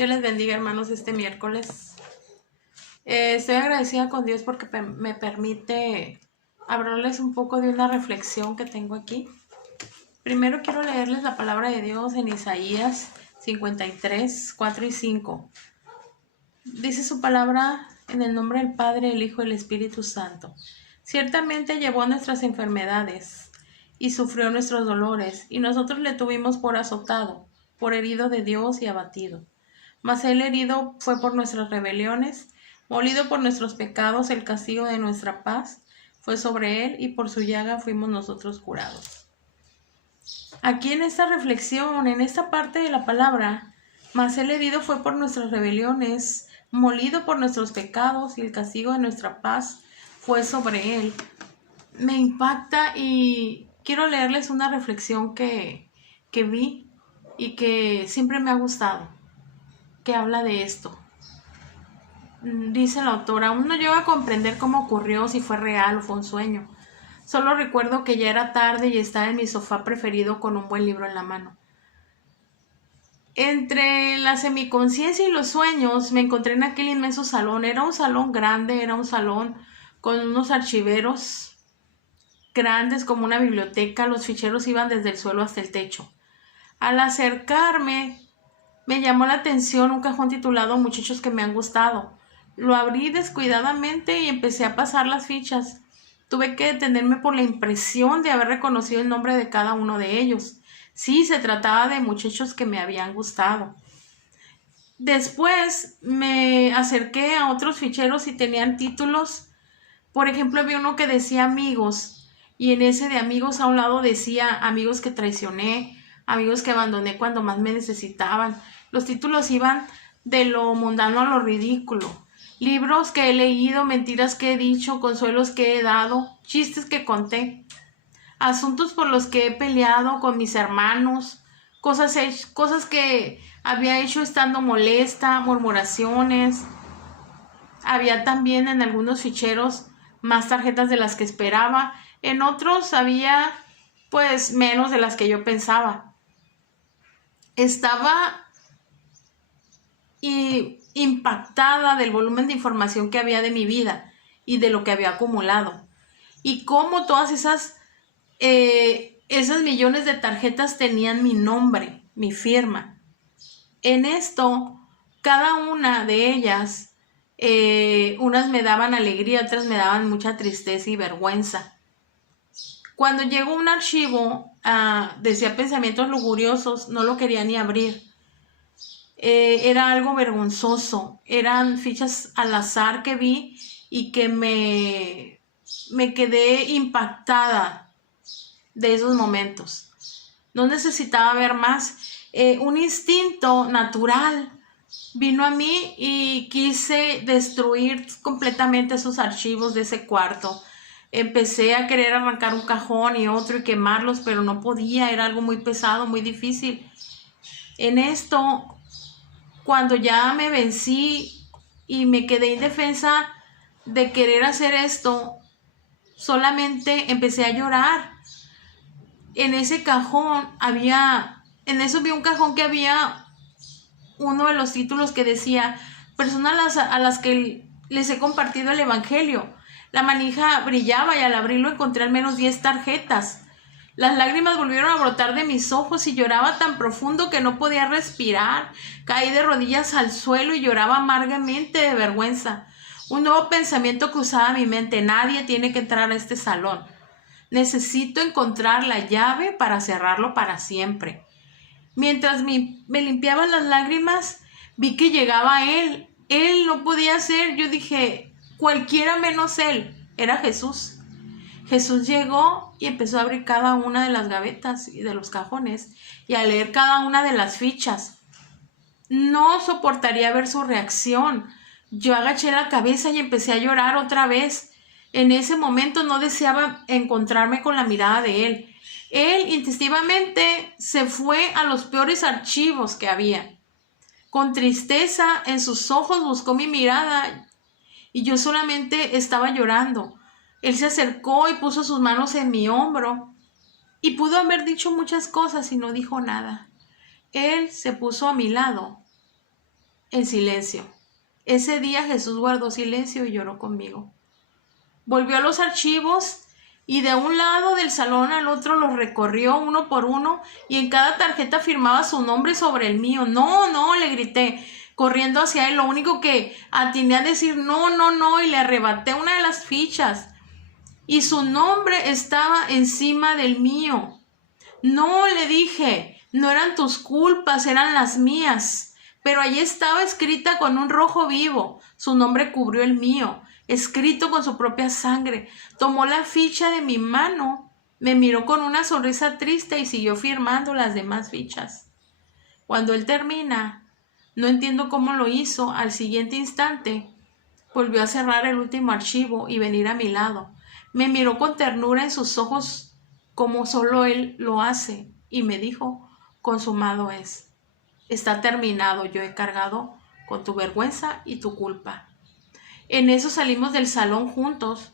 Dios les bendiga, hermanos, este miércoles. Estoy agradecida con Dios porque me permite hablarles un poco de una reflexión que tengo aquí. Primero quiero leerles la palabra de Dios en Isaías 53, 4 y 5. Dice su palabra en el nombre del Padre, el Hijo y el Espíritu Santo. Ciertamente llevó nuestras enfermedades y sufrió nuestros dolores, y nosotros le tuvimos por azotado, por herido de Dios y abatido. Mas él herido fue por nuestras rebeliones, molido por nuestros pecados, el castigo de nuestra paz fue sobre él, y por su llaga fuimos nosotros curados. Aquí en esta reflexión, en esta parte de la palabra, mas él herido fue por nuestras rebeliones, molido por nuestros pecados, y el castigo de nuestra paz fue sobre él. Me impacta y quiero leerles una reflexión que vi y que siempre me ha gustado, que habla de esto. Dice la autora: aún no llego a comprender cómo ocurrió, si fue real o fue un sueño. Solo recuerdo que ya era tarde y estaba en mi sofá preferido con un buen libro en la mano. Entre la semiconciencia y los sueños me encontré en aquel inmenso salón. Era un salón grande, era un salón con unos archiveros grandes como una biblioteca. Los ficheros iban desde el suelo hasta el techo. Al acercarme, me llamó la atención un cajón titulado Muchachos que me han gustado. Lo abrí descuidadamente y empecé a pasar las fichas. Tuve que detenerme por la impresión de haber reconocido el nombre de cada uno de ellos. Sí, se trataba de muchachos que me habían gustado. Después me acerqué a otros ficheros y tenían títulos. Por ejemplo, había uno que decía amigos, y en ese de amigos a un lado decía amigos que traicioné, amigos que abandoné cuando más me necesitaban. Los títulos iban de lo mundano a lo ridículo. Libros que he leído, mentiras que he dicho, consuelos que he dado, chistes que conté, asuntos por los que he peleado con mis hermanos, cosas que había hecho estando molesta, murmuraciones. Había también en algunos ficheros más tarjetas de las que esperaba, en otros había pues menos de las que yo pensaba. Estaba impactada del volumen de información que había de mi vida y de lo que había acumulado, y cómo todas esas millones de tarjetas tenían mi nombre, mi firma. En esto, cada una de ellas, unas me daban alegría, otras me daban mucha tristeza y vergüenza. Cuando llegó un archivo, decía pensamientos luguriosos, no lo quería ni abrir. Era algo vergonzoso. Eran fichas al azar que vi y que me quedé impactada de esos momentos. No necesitaba ver más. Un instinto natural vino a mí y quise destruir completamente esos archivos de ese cuarto. Empecé a querer arrancar un cajón y otro y quemarlos, pero no podía, era algo muy pesado, muy difícil. En esto, cuando ya me vencí y me quedé indefensa de querer hacer esto, solamente empecé a llorar. En ese cajón en eso vi un cajón que había uno de los títulos que decía personas a las que les he compartido el evangelio. La manija brillaba y al abrirlo encontré al menos 10 tarjetas. Las lágrimas volvieron a brotar de mis ojos y lloraba tan profundo que no podía respirar. Caí de rodillas al suelo y lloraba amargamente de vergüenza. Un nuevo pensamiento cruzaba mi mente: nadie tiene que entrar a este salón. Necesito encontrar la llave para cerrarlo para siempre. Mientras me limpiaba las lágrimas, vi que llegaba él. Él no podía ser. Yo dije, cualquiera menos él. Era Jesús. Jesús llegó y empezó a abrir cada una de las gavetas y de los cajones y a leer cada una de las fichas. No soportaría ver su reacción. Yo agaché la cabeza y empecé a llorar otra vez. En ese momento no deseaba encontrarme con la mirada de él. Él instintivamente se fue a los peores archivos que había. Con tristeza en sus ojos buscó mi mirada y yo solamente estaba llorando. Él se acercó y puso sus manos en mi hombro y pudo haber dicho muchas cosas y no dijo nada. Él se puso a mi lado en silencio. Ese día Jesús guardó silencio y lloró conmigo. Volvió a los archivos y de un lado del salón al otro los recorrió uno por uno y en cada tarjeta firmaba su nombre sobre el mío. No, le grité, corriendo hacia él. Lo único que atiné a decir no, y le arrebaté una de las fichas. Y su nombre estaba encima del mío. No, le dije, no eran tus culpas, eran las mías. Pero allí estaba escrita con un rojo vivo. Su nombre cubrió el mío, escrito con su propia sangre. Tomó la ficha de mi mano, me miró con una sonrisa triste y siguió firmando las demás fichas. Cuando él termina, no entiendo cómo lo hizo, al siguiente instante volvió a cerrar el último archivo y venir a mi lado. Me miró con ternura en sus ojos como solo él lo hace y me dijo, consumado es. Está terminado, yo he cargado con tu vergüenza y tu culpa. En eso salimos del salón juntos.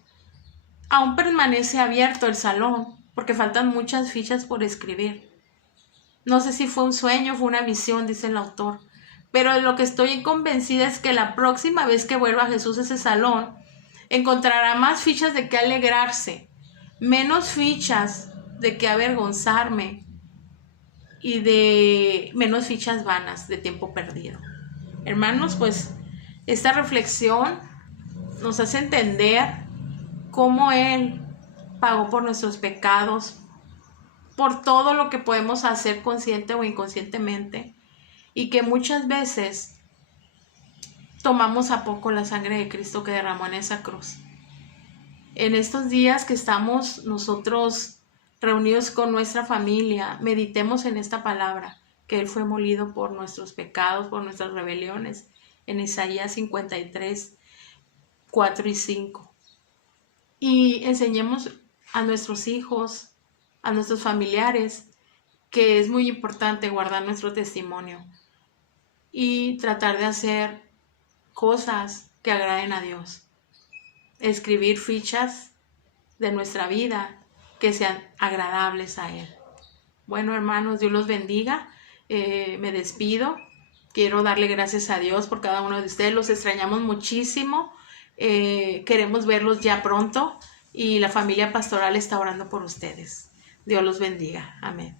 Aún permanece abierto el salón porque faltan muchas fichas por escribir. No sé si fue un sueño o fue una visión, dice el autor, pero de lo que estoy convencida es que la próxima vez que vuelva Jesús a ese salón, encontrará más fichas de qué alegrarse, menos fichas de qué avergonzarme y de menos fichas vanas de tiempo perdido. Hermanos, pues esta reflexión nos hace entender cómo Él pagó por nuestros pecados, por todo lo que podemos hacer consciente o inconscientemente, y que muchas veces tomamos a poco la sangre de Cristo que derramó en esa cruz. En estos días que estamos nosotros reunidos con nuestra familia, meditemos en esta palabra, que Él fue molido por nuestros pecados, por nuestras rebeliones, en Isaías 53, 4 y 5. Y enseñemos a nuestros hijos, a nuestros familiares, que es muy importante guardar nuestro testimonio y tratar de hacer cosas que agraden a Dios. Escribir fichas de nuestra vida que sean agradables a Él. Bueno, hermanos, Dios los bendiga. Me despido. Quiero darle gracias a Dios por cada uno de ustedes. Los extrañamos muchísimo. Queremos verlos ya pronto y la familia pastoral está orando por ustedes. Dios los bendiga. Amén.